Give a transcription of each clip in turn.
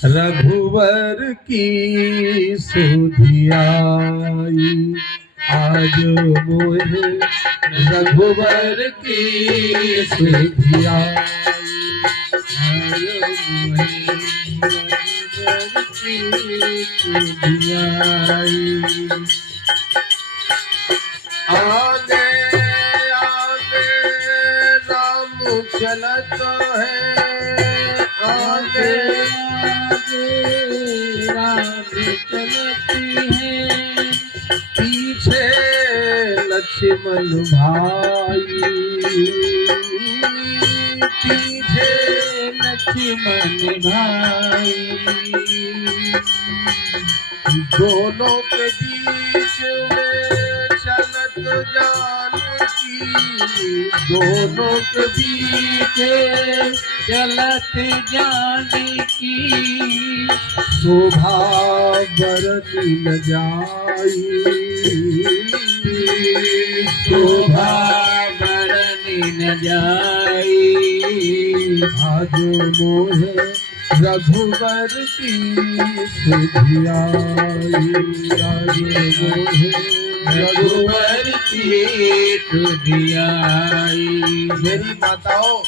रघुवर की सुधियाई, आज मोहे रघुवर की सुधियाई, आज मोहे रघुवर की सुधियाई। आने आने राम चलत है, आगे राम चलती है, पीछे लक्ष्मण भाई, पीछे लक्ष्मण भाई। दोनों के बीच में चलत जानकी, दोनों के बीच चलत जानकी, शोभा बरती न जाई, शोभा बरती न जाई। आज मोहे रघुवर की सुधियाई, आज मोहे रघुवर की सुधियाई। मेरी माताओं,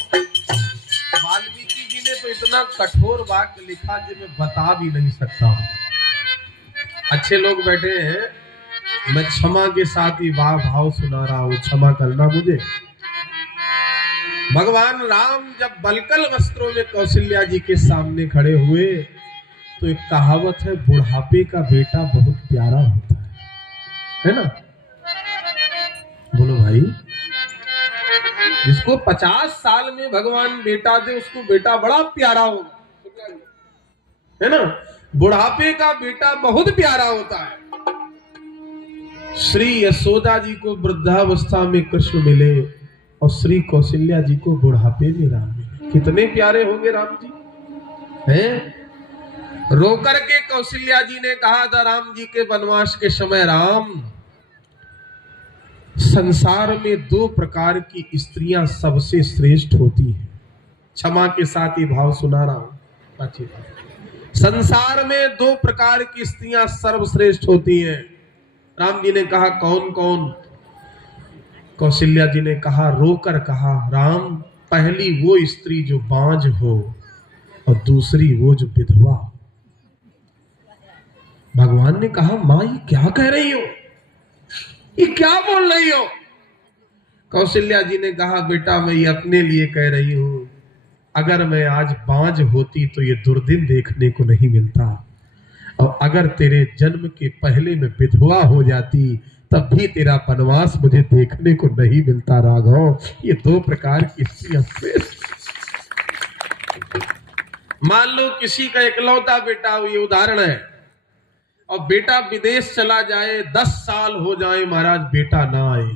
वाल्मीकि जी ने तो इतना कठोर वाक्य लिखा जो मैं बता भी नहीं सकता हूं। अच्छे लोग बैठे हैं, मैं क्षमा के साथ ही वाह भाव सुना रहा हूं, क्षमा करना मुझे। भगवान राम जब बलकल वस्त्रों में कौशल्या जी के सामने खड़े हुए तो एक कहावत है, बुढ़ापे का बेटा बहुत प्यारा होता है ना? बोलो भाई, जिसको 50 साल में भगवान बेटा दे उसको बेटा बड़ा प्यारा होगा, है ना? बुढ़ापे का बेटा बहुत प्यारा होता है। श्री यशोदा जी को वृद्धावस्था में कृष्ण मिले और श्री कौशल्या जी को बुढ़ापे में राम मिले। कितने प्यारे होंगे राम जी, हैं? रोकर के कौशल्या जी ने कहा था राम जी के वनवास के समय, राम संसार में 2 प्रकार की स्त्रियां सबसे श्रेष्ठ होती हैं। क्षमा के साथ ही भाव सुना रहा हूं। अच्छी बात। संसार में 2 प्रकार की स्त्रियां सर्वश्रेष्ठ होती हैं। राम जी ने कहा कौन कौन? कौशल्या जी ने कहा, रोकर कहा, राम पहली वो स्त्री जो बांझ हो और दूसरी वो जो विधवा। भगवान ने कहा, मां ये क्या कह रही हो, ये क्या बोल रही हो? कौशल्या जी ने कहा, बेटा मैं ये अपने लिए कह रही हूं, अगर मैं आज बांझ होती तो ये दुर्दिन देखने को नहीं मिलता, और अगर तेरे जन्म के पहले मैं विधवा हो जाती तब भी तेरा वनवास मुझे देखने को नहीं मिलता। राघव, ये 2 प्रकार की स्त्रियां। मान लो किसी का इकलौता बेटा हो, ये उदाहरण है, और बेटा विदेश चला जाए, 10 साल हो जाए महाराज बेटा ना आए,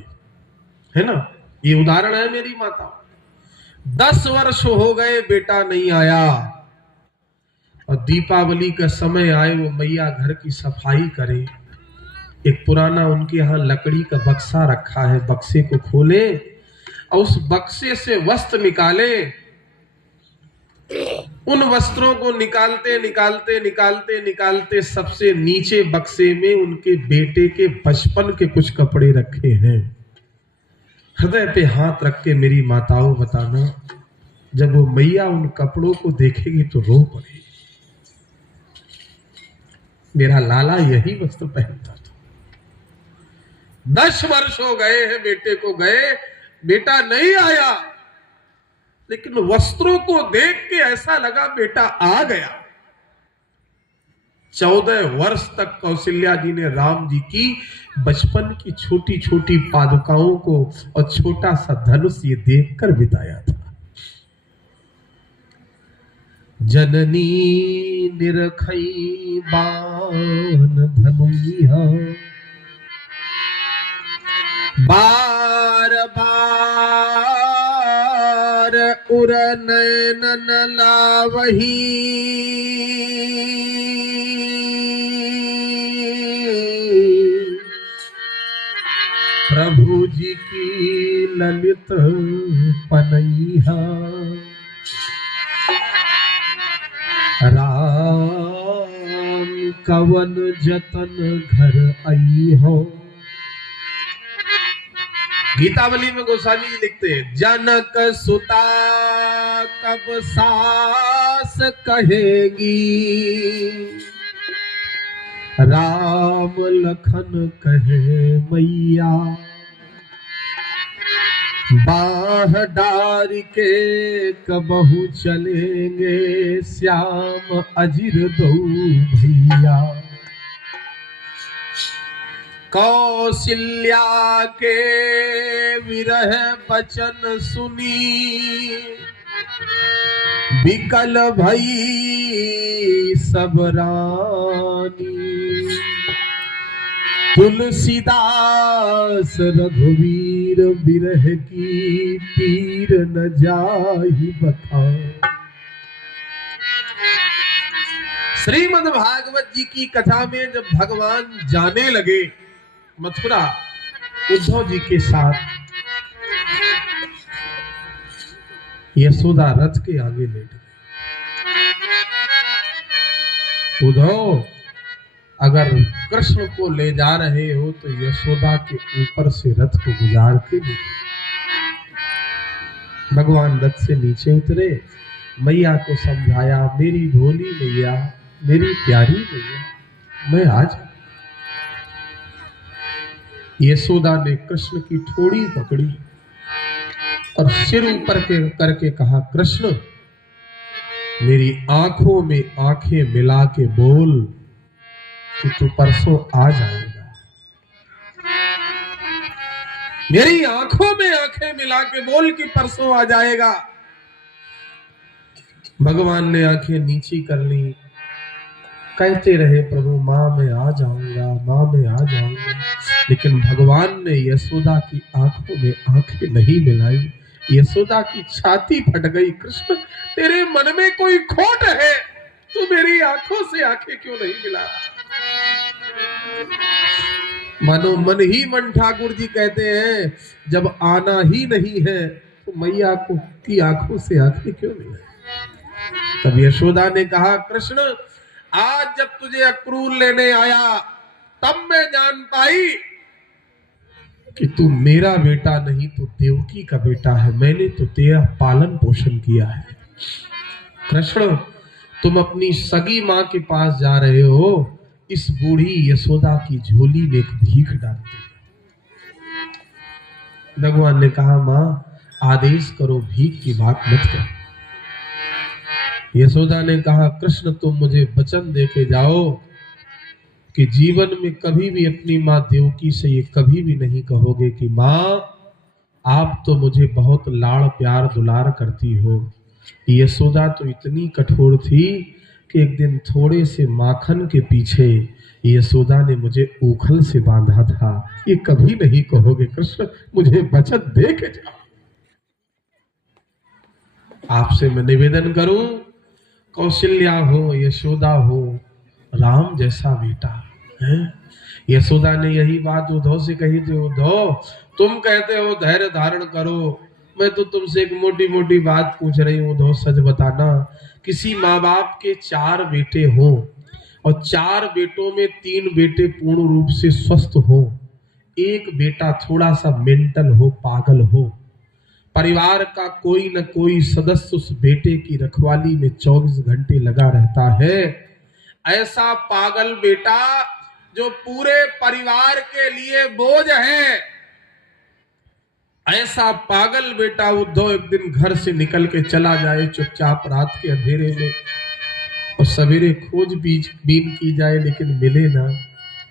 है ना? ये उदाहरण है मेरी माता। 10 वर्ष हो गए बेटा नहीं आया, और दीपावली का समय आए वो मैया घर की सफाई करे। एक पुराना उनके यहाँ लकड़ी का बक्सा रखा है, बक्से को खोले और उस बक्से से वस्त्र निकाले। उन वस्त्रों को निकालते निकालते निकालते निकालते सबसे नीचे बक्से में उनके बेटे के बचपन के कुछ कपड़े रखे हैं। हृदय पे हाथ रख के मेरी माताओं बताना, जब वो मैया उन कपड़ों को देखेगी तो रो पड़ेगी। मेरा लाला यही वस्त्र पहनता था। 10 वर्ष हो गए हैं बेटे को गए, बेटा नहीं आया, लेकिन वस्त्रों को देख के ऐसा लगा बेटा आ गया। 14 वर्ष तक कौशल्या जी ने राम जी की बचपन की छोटी छोटी पादुकाओं को और छोटा सा धनुष ये देखकर बिताया था। जननी निरखई बान धनुइहा, बार बार उर नयन लावही, प्रभु जी की ललित पनैहा, राम कवन जतन घर आई हो। गीतावली में गोस्वामी जी लिखते हैं, जनक सुता कब सास कहेगी, राम लखन कहे मैया, बाह डार के कबहू चलेंगे, श्याम अजिर दो भैया। कौशल्या के विरह बचन सुनी, विकल भई सब रानी, तुलसीदास रघुवीर विरह की, पीर न जाहि बता। श्रीमद् भागवत जी की कथा में जब भगवान जाने लगे मथुरा उद्धव जी के साथ, यशोदा रथ के आगे लेट गई। उद्धव, अगर कृष्ण को ले जा रहे हो तो यशोदा के ऊपर से रथ को गुजार के ले। भगवान रथ से नीचे उतरे, मैया को समझाया, मेरी भोली मैया, मेरी प्यारी मैया, मैं आज। यशोदा ने कृष्ण की ठोड़ी पकड़ी और सिर ऊपर करके कहा, कृष्ण मेरी आंखों में आंखें मिला के बोल कि तू परसों आ जाएगा। मेरी आंखों में आंखें मिला के बोल कि परसों आ जाएगा। भगवान ने आंखें नीची कर ली, कहते रहे, प्रभु मां मैं आ जाऊंगा, मां मैं आ जाऊंगा। लेकिन भगवान ने यशोदा की आंखों में आंखें नहीं मिलाई। यशोदा की छाती फट गई, कृष्ण तेरे मन में कोई खोट है, तू मेरी आंखों से आंखें क्यों नहीं मिला। मानो मन ही मन ठाकुर जी कहते हैं, जब आना ही नहीं है तो मैया को की आंखों से आंखें क्यों मिला। तब यशोदा ने कहा, कृष्ण आज जब तुझे अक्रूर लेने आया तब मैं जान पाई कि तू मेरा बेटा नहीं, तू देवकी का बेटा है। मैंने तो तेरा पालन पोषण किया है। कृष्ण तुम अपनी सगी मां के पास जा रहे हो, इस बूढ़ी यशोदा की झोली में एक भीख डालते। भगवान ने कहा, मां आदेश करो, भीख की बात मत करो। यशोदा ने कहा, कृष्ण तुम मुझे वचन देके जाओ कि जीवन में कभी भी अपनी मां देवकी से ये कभी भी नहीं कहोगे कि मां आप तो मुझे बहुत लाड़ प्यार दुलार करती हो। यशोदा तो इतनी कठोर थी कि एक दिन थोड़े से माखन के पीछे यशोदा ने मुझे ऊखल से बांधा था। ये कभी नहीं कहोगे। कृष्ण मुझे वचन दे के जाओ। आपसे मैं निवेदन करूं, कौशल्या हो, यशोदा हो, राम जैसा बेटा है। यशोदा ने यही बात उद्धव से कही थी, उद्धव तुम कहते हो धैर्य धारण करो, मैं तो तुमसे एक मोटी मोटी बात पूछ रही हूँ। उद्धव सच बताना, किसी माँ बाप के 4 बेटे हों और 4 बेटों में 3 बेटे पूर्ण रूप से स्वस्थ हो, एक बेटा थोड़ा सा मेंटल हो, पागल हो, परिवार का कोई न कोई सदस्य उस बेटे की रखवाली में 24 घंटे लगा रहता है, ऐसा पागल बेटा जो पूरे परिवार के लिए बोझ है, ऐसा पागल बेटा उद्धव एक दिन घर से निकल के चला जाए चुपचाप रात के अंधेरे में और सवेरे खोज बीन की जाए लेकिन मिले ना,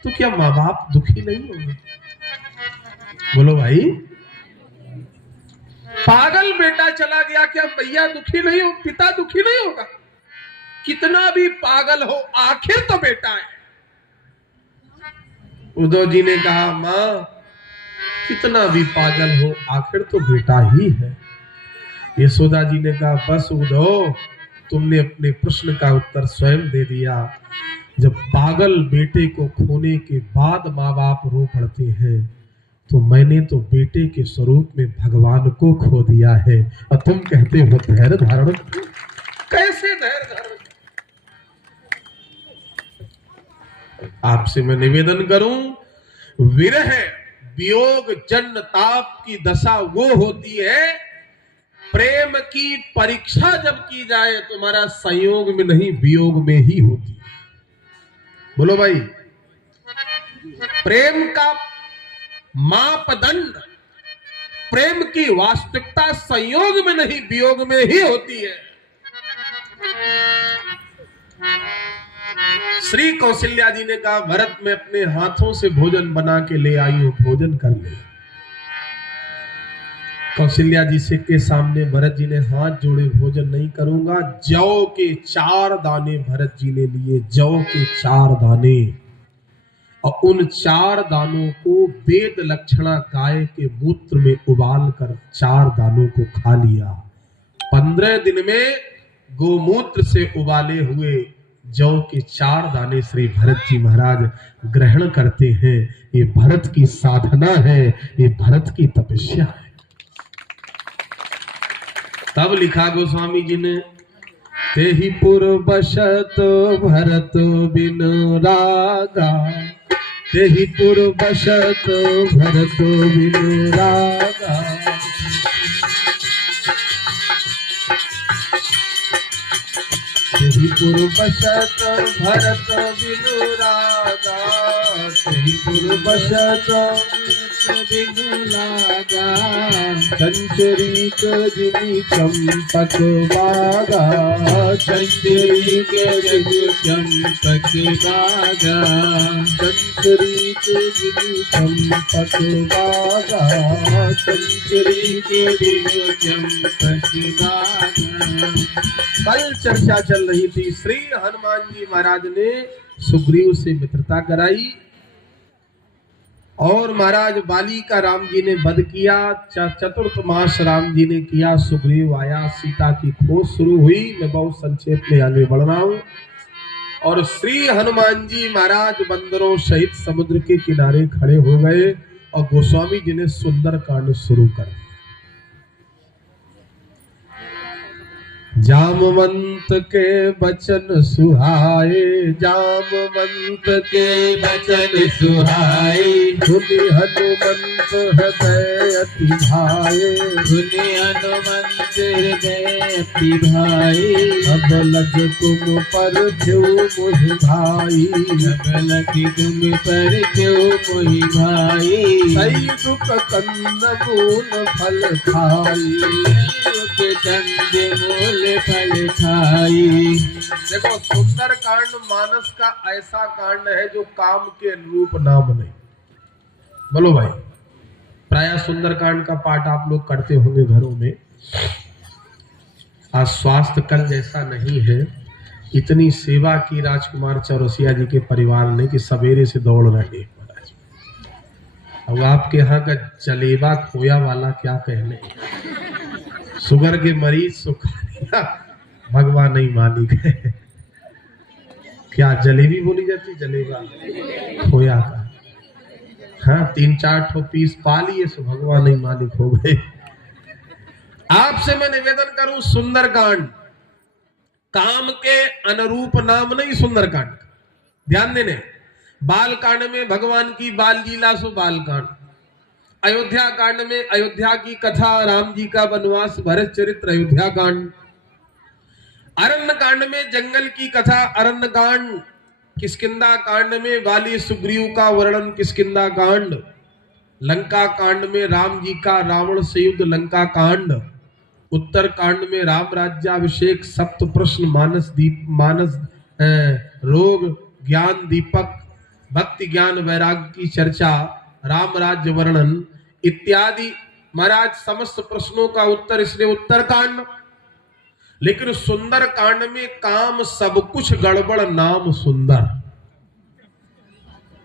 तो क्या माँ बाप दुखी नहीं होंगे? बोलो भाई, पागल बेटा चला गया, क्या भैया दुखी नहीं हो, पिता दुखी नहीं होगा? कितना भी पागल हो आखिर तो बेटा है। उद्धव जी ने कहा, मां कितना भी पागल हो आखिर तो बेटा ही है। यशोदा जी ने कहा, बस उद्धव तुमने अपने प्रश्न का उत्तर स्वयं दे दिया। जब पागल बेटे को खोने के बाद माँ बाप रो पड़ते हैं तो मैंने तो बेटे के स्वरूप में भगवान को खो दिया है और तुम कहते हो धैर्य धारण। कैसे धैर्य धारण? आपसे मैं निवेदन करूं, विरह वियोग जन्म ताप की दशा वो होती है, प्रेम की परीक्षा जब की जाए तुम्हारा संयोग में नहीं वियोग में ही होती है। बोलो भाई, प्रेम का मापदंड, प्रेम की वास्तविकता संयोग में नहीं वियोग में ही होती है। श्री कौशल्या जी ने कहा, भरत मैं अपने हाथों से भोजन बना के ले आई हूं, भोजन कर ले। कौशल्या जी से के सामने भरत जी ने हाथ जोड़े, भोजन नहीं करूंगा। जौ के 4 दाने भरत जी ने लिए, जौ के 4 दाने, और उन 4 दानों को वेद लक्षणा गाय के मूत्र में उबाल कर 4 दानों को खा लिया। 15 दिन में गोमूत्र से उबाले हुए जौ के 4 दाने श्री भरत जी महाराज ग्रहण करते हैं। ये भरत की साधना है, ये भरत की तपस्या है। तब लिखा गोस्वामी जी ने, तेहि पुर बसत भरत बिन रागा, तेहि पुर बसत भरत बिन रागा, तेहि पुर बसत भरत बिनु रागा, तेहि पुर बसत बिनु रागा, चंचरीक जिनि चंपक बागा, चंचरीक जिनि चंपक बागा, चंचरीक जिनि चंपक बागा, चंचरीक जिनि चंपक बागा। कल चर्चा चल रही थी, श्री हनुमान जी महाराज ने सुग्रीव से मित्रता कराई और महाराज बाली का राम जी ने वध किया। चतुर्थ मास राम जी ने किया, सुग्रीव आया, सीता की खोज शुरू हुई। मैं बहुत संक्षेप में आगे बढ़ रहा हूं। और श्री हनुमान जी महाराज बंदरों सहित समुद्र के किनारे खड़े हो गए और गोस्वामी जी ने सुंदर कांड शुरू कर दिया। जामवंत के बचन सुहाए, जामवंत के बचन सुहाए, सुनि हनुमंत हृदय अति भाए, सुनि हनुमंत हृदय अति भाए, अब लग तुम पर क्यों मोहि भाई, अब लग तुम पर क्यों मोहि भाई, सही दुख कंद मूल फल खाई, कंद मूल फल खाई। देखो, सुंदर कांड मानस का ऐसा कांड है जो काम के अनुरूप नाम नहीं। बोलो भाई, प्राय सुंदर कांड का पाठ आप लोग करते होंगे घरों में। आज स्वास्थ्य कल जैसा नहीं है। इतनी सेवा की राजकुमार चौरसिया जी के परिवार ने कि सवेरे से दौड़ रहे हैं। अब आपके यहाँ का जलेबा खोया वाला क्या कहने, शुगर के मरीज सुखा भगवान नहीं मालिक है। क्या जलेबी बोली जाती, जलेबा खोया का। हाँ, 3-4 ठो पीस पा लिए सो भगवान नहीं मालिक हो गए। आपसे मैं निवेदन करूं, सुंदर कांड काम के अनुरूप नाम नहीं। सुंदर कांड ध्यान देने, बाल कांड में भगवान की बाल लीला सो बाल कांड, अयोध्या कांड में अयोध्या की कथा, राम जी का वनवास, भरत चरित्र, अयोध्या कांड, अरण्य कांड में जंगल की कथा, अरण्य कांड, किष्किंधा कांड में वाली सुग्रीव का वर्णन, किष्किंधा कांड, लंका कांड में राम जी का रावण से युद्ध, लंका कांड, उत्तर कांड में राम राज्याभिषेक, सप्त प्रश्न, मानस रोग, ज्ञान दीपक, भक्ति ज्ञान वैराग्य की चर्चा, राम राज्य वर्णन इत्यादि महाराज समस्त प्रश्नों का उत्तर, इसलिए उत्तर कांड। लेकिन सुंदर कांड में काम सब कुछ गड़बड़, नाम सुंदर।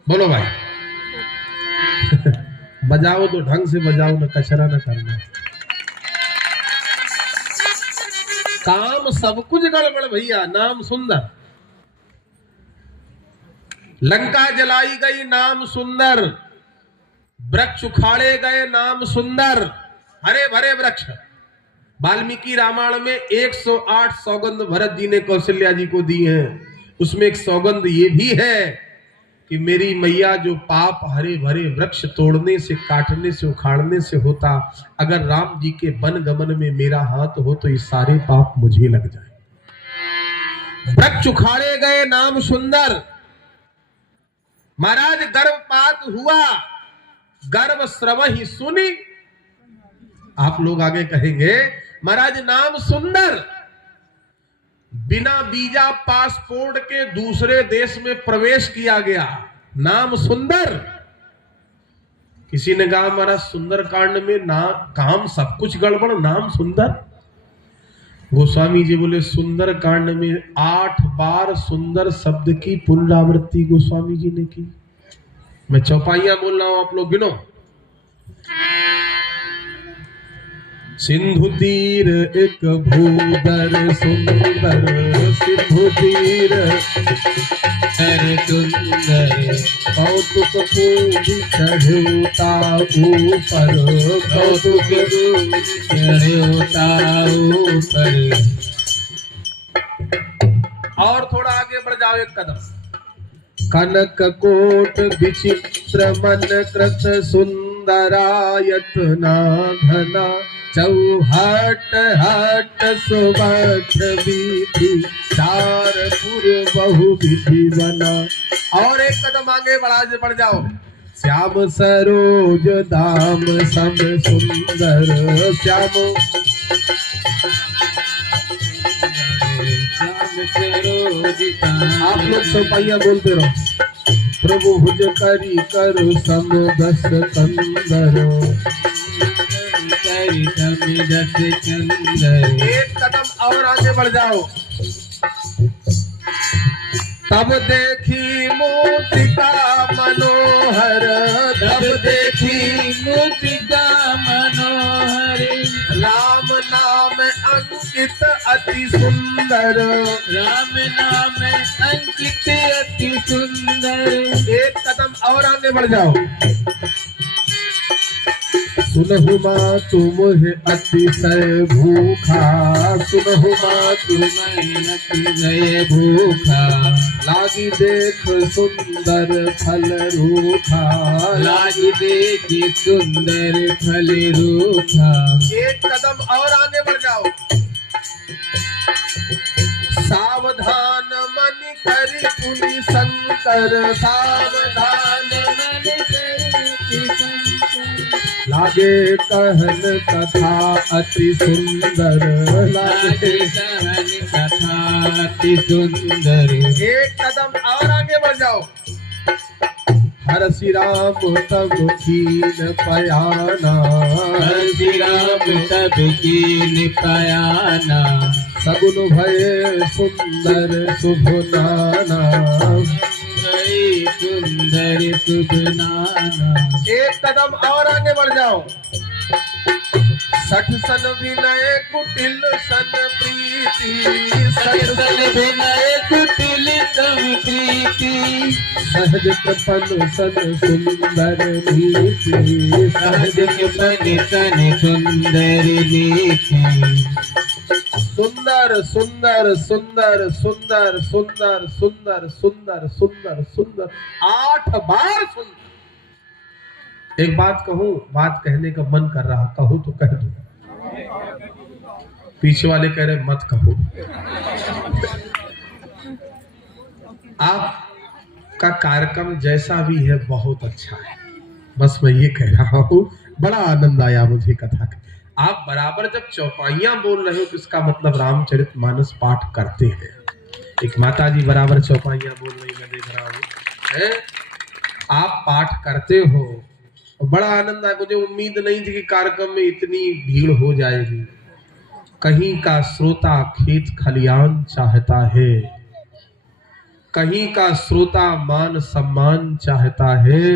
बोलो भाई बजाओ तो ढंग से बजाओ, न कचरा न करना। काम सब कुछ गड़बड़ भैया, नाम सुंदर। लंका जलाई गई, नाम सुंदर। वृक्ष उखाड़े गए, नाम सुंदर। हरे भरे वृक्ष। वाल्मीकि रामायण में 108 सौगंध भरत जी ने कौशल्या जी को दी हैं। उसमें एक सौगंध ये भी है कि मेरी मैया जो पाप हरे भरे वृक्ष तोड़ने से, काटने से, उखाड़ने से होता, अगर राम जी के वन गमन में मेरा हाथ हो तो ये सारे पाप मुझे लग जाए। वृक्ष उखाड़े गए, नाम सुंदर। महाराज गर्भपात हुआ, गर्भ स्रव ही सुनी। आप लोग आगे कहेंगे महाराज नाम सुंदर, बिना वीजा पासपोर्ट के दूसरे देश में प्रवेश किया गया, नाम सुंदर। किसी ने कहा महाराज सुंदर कांड में ना काम सब कुछ गड़बड़, नाम सुंदर। गोस्वामी जी बोले सुंदर कांड में 8 बार सुंदर शब्द की पुनरावृत्ति गोस्वामी जी ने की। मैं चौपाइयां बोल रहा हूं, आप लोग गिनो। सिंधु तीर एक भूदर सुंदर, सिंधु तीर सुंदर, कौतुक पूरी चढ़ता ऊपर, कौतुक चढ़ता ऊपर। और थोड़ा आगे बढ़ जाओ एक कदम। कनक कोट विचित्र मन कृत सुंदरायतना घना, चौहट हट सुबठ विधि, चारपुर बहु विधि बना। और एक कदम आगे बढ़ जाओ। श्याम सरोज दाम सम सुंदर, श्याम सरोज। आप लोग चौपाइया बोलते रहो। प्रभु भुज करी कर सम दस कंदर, एक कदम और आगे बढ़ जाओ। तब देखी मूर्तिका मनोहर, तब देखी मूर्तिका मनोहर, राम नाम अंकित अति सुंदर, राम नाम अंकित अति सुंदर। एक कदम और आगे बढ़ जाओ। सुनहु माँ तुम अतिशय भूखा, सुनहु माँ तुम अतिशय भूखा, लागी देख सुंदर फल रूखा, लागी देख सुंदर फल रूखा। एक कदम और आगे बढ़ जाओ। सावधान मन करि पुनि शंकर, सावधान मन करि शंकर, लागे कहन कथा अति सुंदर, लागे कहन कथा अति सुंदर। एक कदम और आगे बढ़ जाओ। हर श्री राम तब कीन पयाना, हर श्री राम तब कीन पयाना, सगुन भय सुंदर शुभ नाना, सुंदर शुभ नाना। एक कदम और आगे बढ़ जाओ। सठ सन विनय कुटिल सन प्रीति, सठ सन विनय कुटिल सन प्रीति, सहज कृपन सन सुंदर नीति, सहज कृपन सन सुंदर नीति। सुंदर सुंदर सुंदर सुंदर सुंदर सुंदर सुंदर सुंदर सुंदर 8 बार सुंदर। एक बात कहूं, बात कहने का मन कर रहा, कहूं तो कह दूं। पीछे वाले कह रहे मत कहो। आपका कार्यक्रम जैसा भी है बहुत अच्छा है, बस मैं ये कह रहा हूं, बड़ा आनंद आया मुझे कथा का। आप बराबर जब चौपाइयां बोल रहे हो तो इसका मतलब रामचरितमानस पाठ करते हैं। एक माता जी बराबर चौपाइयां बोल रही, मैं देख रहा हूं, आप पाठ करते हो, बड़ा आनंद आया। मुझे उम्मीद नहीं थी कि कार्यक्रम में इतनी भीड़ हो जाएगी। कहीं का श्रोता खेत खलियान चाहता है, कहीं का श्रोता मान सम्मान चाहता है,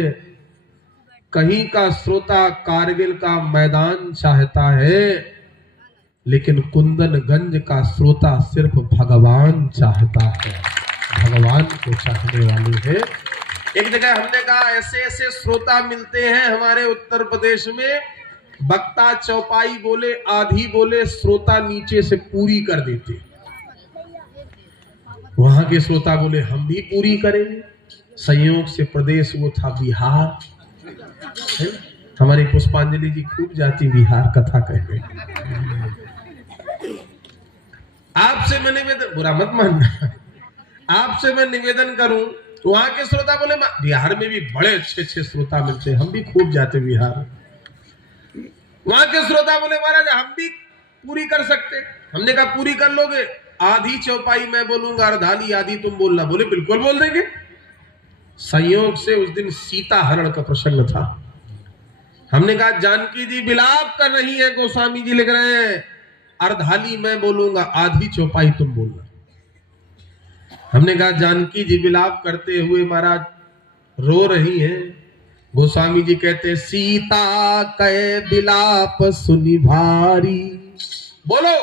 कहीं का श्रोता कारगिल का मैदान चाहता है, लेकिन कुंदनगंज का श्रोता सिर्फ भगवान चाहता है, भगवान को चाहने वाले हैं। एक जगह हमने कहा ऐसे ऐसे श्रोता मिलते हैं हमारे उत्तर प्रदेश में, वक्ता चौपाई बोले, आधी बोले, श्रोता नीचे से पूरी कर देते। वहां के श्रोता बोले हम भी पूरी करेंगे। संयोग से प्रदेश वो था बिहार, है? हमारी पुष्पांजलि जी खूब जाती बिहार कथा कहने। आपसे मैं निवेदन, बुरा मत मानना, आपसे मैं निवेदन करूं, वहां के श्रोता बोले बिहार में भी बड़े अच्छे अच्छे श्रोता मिलते हैं, हम भी खूब जाते बिहार। वहां के श्रोता बोले महाराज हम भी पूरी कर सकते। हमने कहा पूरी कर लोगे? आधी चौपाई मैं बोलूंगा, अर्धाली आधी तुम बोलना। बोले बिल्कुल बोल देंगे। संयोग से उस दिन सीता हरण का प्रसंग था। हमने कहा जानकी जी विलाप कर रही है, गोस्वामी जी लिख रहे हैं, अर्धाली मैं बोलूंगा, आधी चौपाई तुम बोलना। हमने कहा जानकी जी विलाप करते हुए महाराज रो रही हैं। गोस्वामी जी कहते सीता कहे विलाप सुनि भारी, बोलो।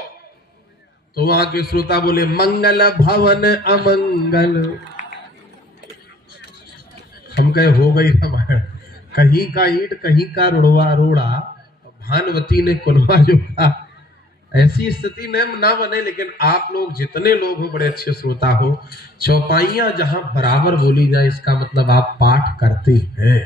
तो वहां के श्रोता बोले मंगल भवन अमंगल। हम कहे हो गई रामायण, कहीं का ईट कहीं का रोड़ा रोड़ा, भानवती ने कुनवा जोड़ा। ऐसी स्थिति ना बने, लेकिन आप लोग जितने लोग हो बड़े अच्छे श्रोता हो, चौपाइयां जहां बराबर बोली जाए इसका मतलब आप पाठ करते हैं।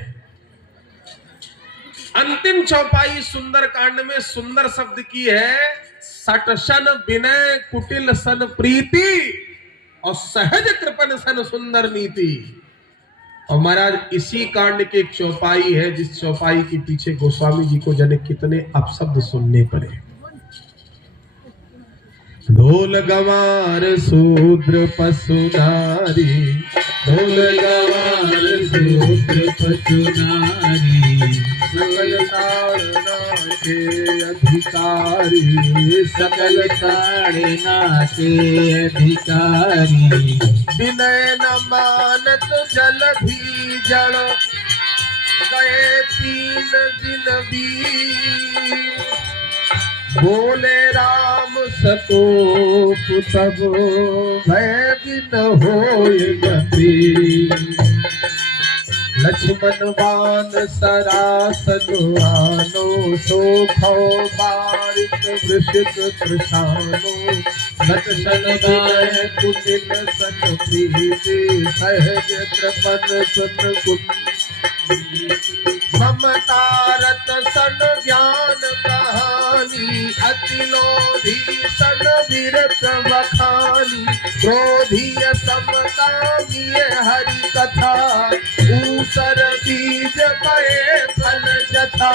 अंतिम चौपाई सुंदर कांड में सुंदर शब्द की है, सटसन विनय कुटिल सन प्रीति और सहज कृपन सन सुंदर नीति। और महाराज इसी कांड की एक चौपाई है, जिस चौपाई के पीछे गोस्वामी जी को जाने कितने अपशब्द सुनने पड़े। ढोल गवार शूद्र पशु नारी, ढोल गवार शूद्र पशु नारी, सकल ताड़ना के अधिकारी, सकल ताड़ना के अधिकारी। विनय न मानत जलधि जड़, गए 3 दिन बीत। बोले राम सतोष तब भय बिन होय गति। लक्ष्मण बाण सरासन आनो, सोखो बारिक वृषिक कृशानो। लक्षण गाय कुटिल सन प्रीति, सहज कृपन सुन कुन। ममतारत सन ज्ञान कहानी, अति लोभी सन विरत बखानी। क्रोधीय समकामीय हरि कथा, ऊसर बीज पए फल जथा।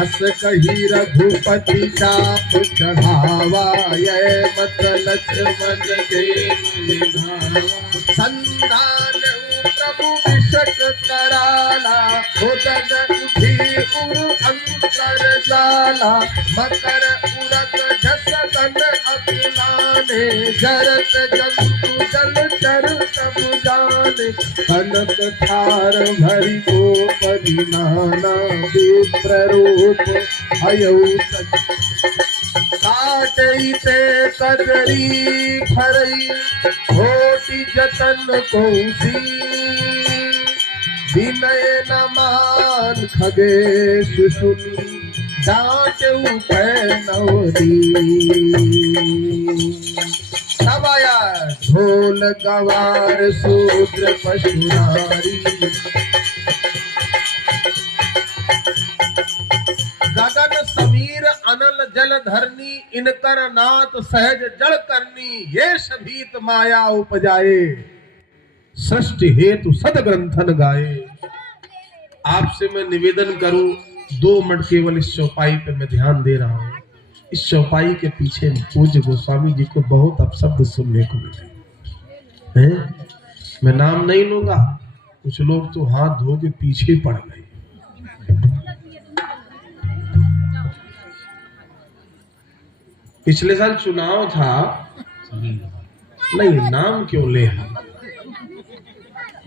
अस कही रघुपति चाप चढ़ावा, ये मत लक्ष्मण के निभावा। संधान प्रभु विषक कराला, उदन उठी उर अंतर जाला। मकर उरक झस तन अकुलाने, जरत जंतु जल चर तब जाने। कनक थार भरी को परिनाना, विप्र रूप अयौ काटई ते कजरी फरई। होटी जतन कौसी, विनय न मान खगेश सुनी। डांट उपै नवरी, सब आया ढोल गवार शूद्र पशु नारी। गगन समीर अनल जल धरनी, इनकर नाथ सहज जड़ करनी। ये शभीत माया उपजाए, सृष्टि हेतु सद ग्रंथन गाए। आपसे मैं निवेदन करूं, 2 मिनट केवल इस चौपाई पे मैं ध्यान दे रहा हूं। इस चौपाई के पीछे पूज्य गोस्वामी जी को बहुत अपशब्द सुनने को मिले हैं। मैं नाम नहीं लूंगा, कुछ लोग तो हाथ धो के पीछे पड़ गए। पिछले साल चुनाव था, नहीं नाम क्यों ले,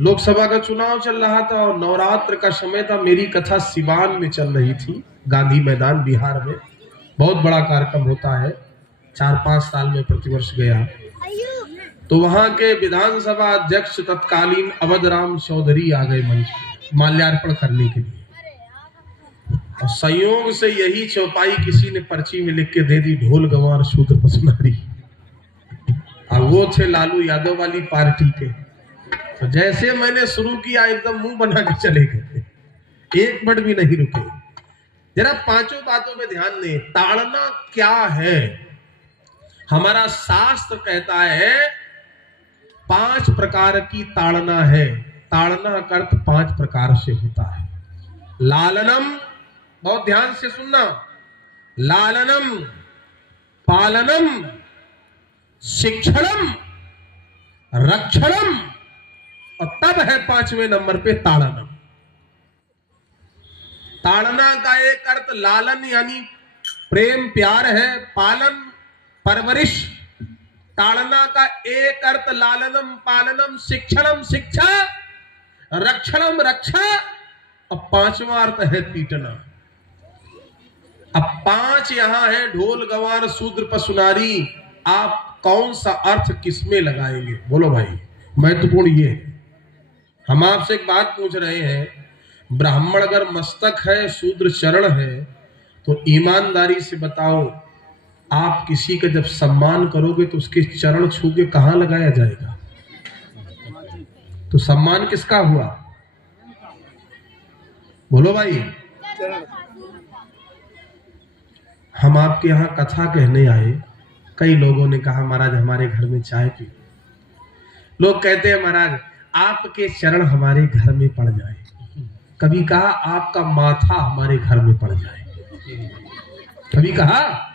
लोकसभा का चुनाव चल रहा था और नवरात्र का समय था। मेरी कथा सिवान में चल रही थी, गांधी मैदान बिहार में। बहुत बड़ा कार्यक्रम होता है, 4-5 साल में प्रतिवर्ष गया। तो वहां के विधानसभा अध्यक्ष तत्कालीन अवध राम चौधरी आ गए मंच पर माल्यार्पण करने के लिए। और संयोग से यही चौपाई किसी ने पर्ची में लिख के दे दी, ढोल गंवार शूद्र पशु नारी। और वो थे लालू यादव वाली पार्टी के। तो जैसे मैंने शुरू किया एकदम मुंह बना के चले गए, एक मिनट भी नहीं रुके। जरा पांचों बातों पे ध्यान दें। ताड़ना क्या है? हमारा शास्त्र कहता है 5 प्रकार की ताड़ना है। ताड़ना का अर्थ 5 प्रकार से होता है। लालनम, बहुत ध्यान से सुनना, लालनम, पालनम, शिक्षणम, रक्षणम, और तब है 5वें नंबर पे ताड़नम। ताड़ना का एक अर्थ लालन यानी प्रेम प्यार है, पालन परवरिश। ताड़ना का एक अर्थ लालनम पालनम, शिक्षणम शिक्षा, रक्षणम रक्षा, और 5वां अर्थ है पीटना। अब 5 यहां है, ढोल गवार शूद्र पशुनारी। आप कौन सा अर्थ किसमें लगाएंगे? बोलो भाई, महत्वपूर्ण ये है। हम आपसे एक बात पूछ रहे हैं, ब्राह्मण अगर मस्तक है, शूद्र चरण है, तो ईमानदारी से बताओ, आप किसी का जब सम्मान करोगे तो उसके चरण छू के कहां लगाया जाएगा? तो सम्मान किसका हुआ? बोलो भाई। हम आपके यहां कथा कहने आए, कई लोगों ने कहा महाराज हमारे घर में चाय पी। लोग कहते हैं महाराज आपके चरण हमारे घर में पड़ जाए। कभी कहा आपका माथा हमारे घर में पड़ जाए। कभी कहा।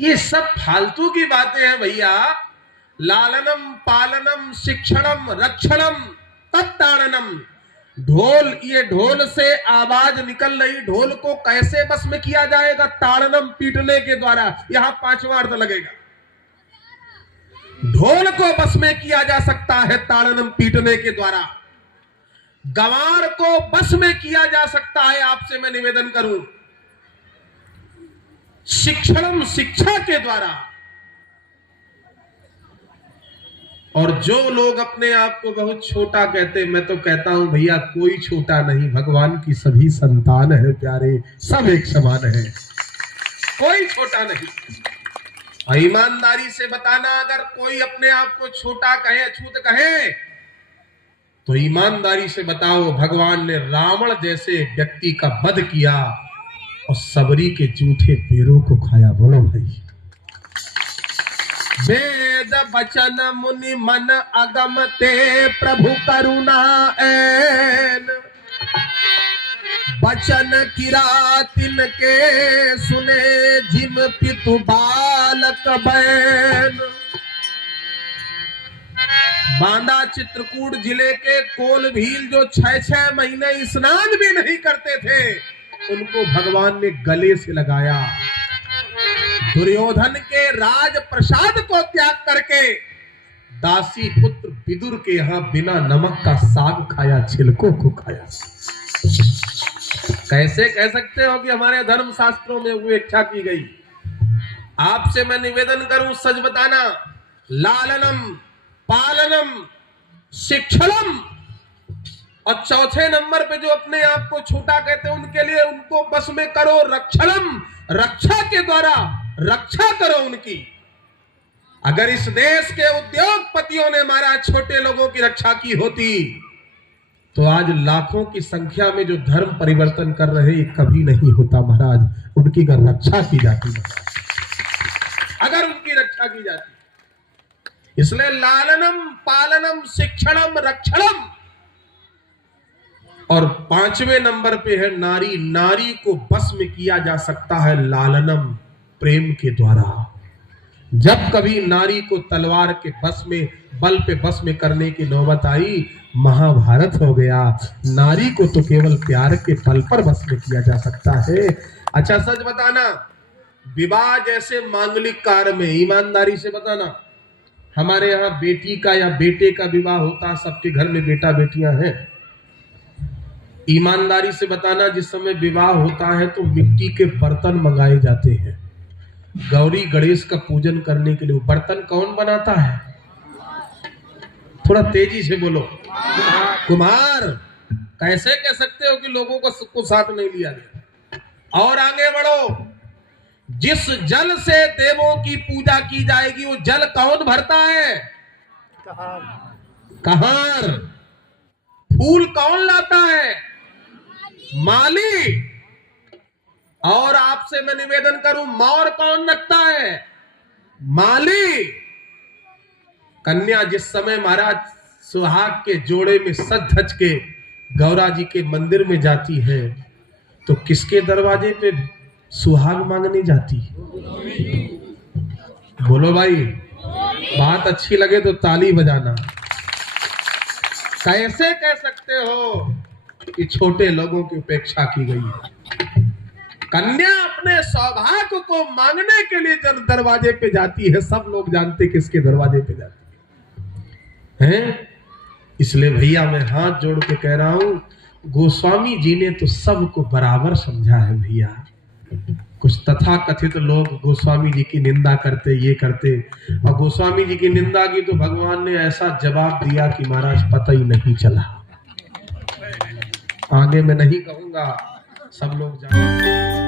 ये सब फालतू की बातें हैं भैया। लालनम पालनम शिक्षणम रक्षणम तत्ताड़नम। ढोल, ये ढोल से आवाज निकल रही, ढोल को कैसे बस में किया जाएगा? ताड़नम, पीटने के द्वारा। यहां 5वां अर्थ लगेगा। ढोल को बस में किया जा सकता है ताड़नम, पीटने के द्वारा। गवार को बस में किया जा सकता है, आपसे मैं निवेदन करूं, शिक्षणम, शिक्षा के द्वारा। और जो लोग अपने आप को बहुत छोटा कहते, मैं तो कहता हूं भैया कोई छोटा नहीं, भगवान की सभी संतान है प्यारे, सब एक समान है, कोई छोटा नहीं। और ईमानदारी से बताना, अगर कोई अपने आप को छोटा कहे, अछूत कहे, तो ईमानदारी से बताओ, भगवान ने रावण जैसे व्यक्ति का वध किया और सबरी के जूठे पेड़ों को खाया। बोलो भाई। वेद वचन मुनि मन अगम ते प्रभु करुणा ऐन। वचन किरातिन के सुने जिम पितु बालक बैन। बांदा चित्रकूट जिले के कोलभील जो 6-6 महीने स्नान भी नहीं करते थे, उनको भगवान ने गले से लगाया। दुर्योधन के राज प्रसाद को त्याग करके दासी पुत्र विदुर के यहां बिना नमक का साग खाया, छिलकों को खाया। कैसे कह सकते हो कि हमारे धर्म शास्त्रों में उपेक्षा की गई? आपसे मैं निवेदन करूं, सच बताना। लालनम पालनम शिक्षणम, और 4थे नंबर पे जो अपने आप को छोटा कहते हैं उनके लिए, उनको बस में करो रक्षणम, रक्षा के द्वारा रक्षा करो उनकी। अगर इस देश के उद्योगपतियों ने महाराज छोटे लोगों की रक्षा की होती, तो आज लाखों की संख्या में जो धर्म परिवर्तन कर रहे, कभी नहीं होता महाराज। उनकी अगर रक्षा की जाती, अगर उनकी रक्षा की जाती। इसलिए लालनम पालनम शिक्षणम रक्षणम। और 5वें नंबर पे है नारी। नारी को बस में किया जा सकता है लालनम, प्रेम के द्वारा। जब कभी नारी को तलवार के बस में, बल पे बस में करने की नौबत आई, महाभारत हो गया। नारी को तो केवल प्यार के बल पर बस में किया जा सकता है। अच्छा सच बताना, विवाह जैसे मांगलिक कार्य में ईमानदारी से बताना, हमारे यहाँ बेटी का या बेटे का विवाह होता, सबके घर में बेटा बेटियां हैं। ईमानदारी से बताना, जिस समय विवाह होता है तो मिट्टी के बर्तन मंगाए जाते हैं गौरी गणेश का पूजन करने के लिए। बर्तन कौन बनाता है? थोड़ा तेजी से बोलो। कुम्हार। कैसे कह सकते हो कि लोगों को साथ नहीं लिया गया? और आगे बढ़ो। जिस जल से देवों की पूजा की जाएगी, वो जल कौन भरता है? कहार। फूल कौन लाता है? माली। और आपसे मैं निवेदन करूं, मोर कौन रखता है? माली। कन्या जिस समय महाराज सुहाग के जोड़े में सज धज के गौरा जी के मंदिर में जाती है, तो किसके दरवाजे पे सुहाग मांगने जाती है? बोलो भाई, बात अच्छी लगे तो ताली बजाना। कैसे कह सकते हो कि छोटे लोगों की उपेक्षा की गई है? कन्या अपने सौभाग्य को मांगने के लिए जब दरवाजे पे जाती है, सब लोग जानते किसके दरवाजे पे जाती है? इसलिए भैया मैं हाथ जोड़ के कह रहा हूं, गोस्वामी जी ने तो सबको बराबर समझा है भैया। कुछ तथा कथित लोग गोस्वामी जी की निंदा करते, ये करते, और गोस्वामी जी की निंदा की तो भगवान ने ऐसा जवाब दिया कि महाराज पता ही नहीं चला। आगे मैं नहीं कहूंगा, सब लोग जान